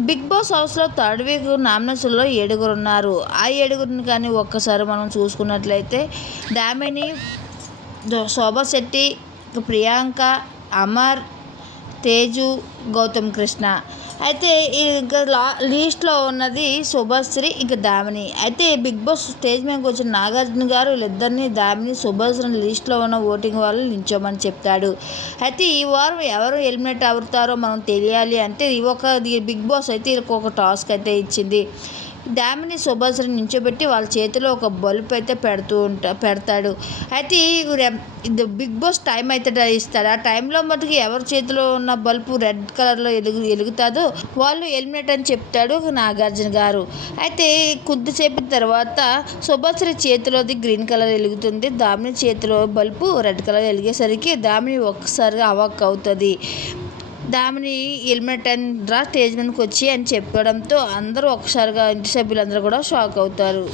Big boss హౌస్లో third week నామినేషన్లో ఏడుగురు ఉన్నారు ఆ ఏడుగురిని కానీ ఒక్కసారి మనం చూసుకున్నట్లయితే దామిని శోభా శెట్టి ప్రియాంక అమర్ తేజు గౌతమ్ కృష్ణ. అయితే ఈ ఇంకా లా లీస్ట్లో ఉన్నది శుభశ్రీ ఇంకా దామిని. అయితే బిగ్ బాస్ స్టేజ్ మీదకి వచ్చిన నాగార్జున గారు వీళ్ళిద్దరిని దామిని శుభశ్రీని లీస్ట్లో ఉన్న ఓటింగ్ వాళ్ళు నించోమని చెప్తాడు. అయితే ఈ వారం ఎవరు ఎలిమినేట్ అవుతారో మనం తెలియాలి అంటే ఒక బిగ్ బాస్ అయితే ఒక టాస్క్ అయితే ఇచ్చింది. దామిని సుభాసుని నించోబెట్టి వాళ్ళ చేతిలో ఒక బల్బ్ అయితే పెడుతూ ఉంటా పెడతాడు. అయితే ఈ బిగ్ బాస్ టైం అయితే ఇస్తాడు. ఆ టైంలో మటుకు ఎవరి చేతిలో ఉన్న బల్బు రెడ్ కలర్లో ఎలుగు ఎలుగుతుందో వాళ్ళు ఎలిమినేట్ అని చెప్తాడు నాగార్జున గారు. అయితే కొద్దిసేపు తర్వాత సుభాసుని చేతిలోది గ్రీన్ కలర్ వెలుగుతుంది దామిని చేతిలో బల్బు రెడ్ కలర్ వెలిగేసరికి దామిని ఒక్కసారిగా అవాక్ అవుతుంది. దామిని హెల్మెట్ అండ్ రా స్టేజ్ మీదకి వచ్చి అని చెప్పడంతో అందరూ ఒకసారిగా ఇంటి సభ్యులందరూ కూడా షాక్ అవుతారు.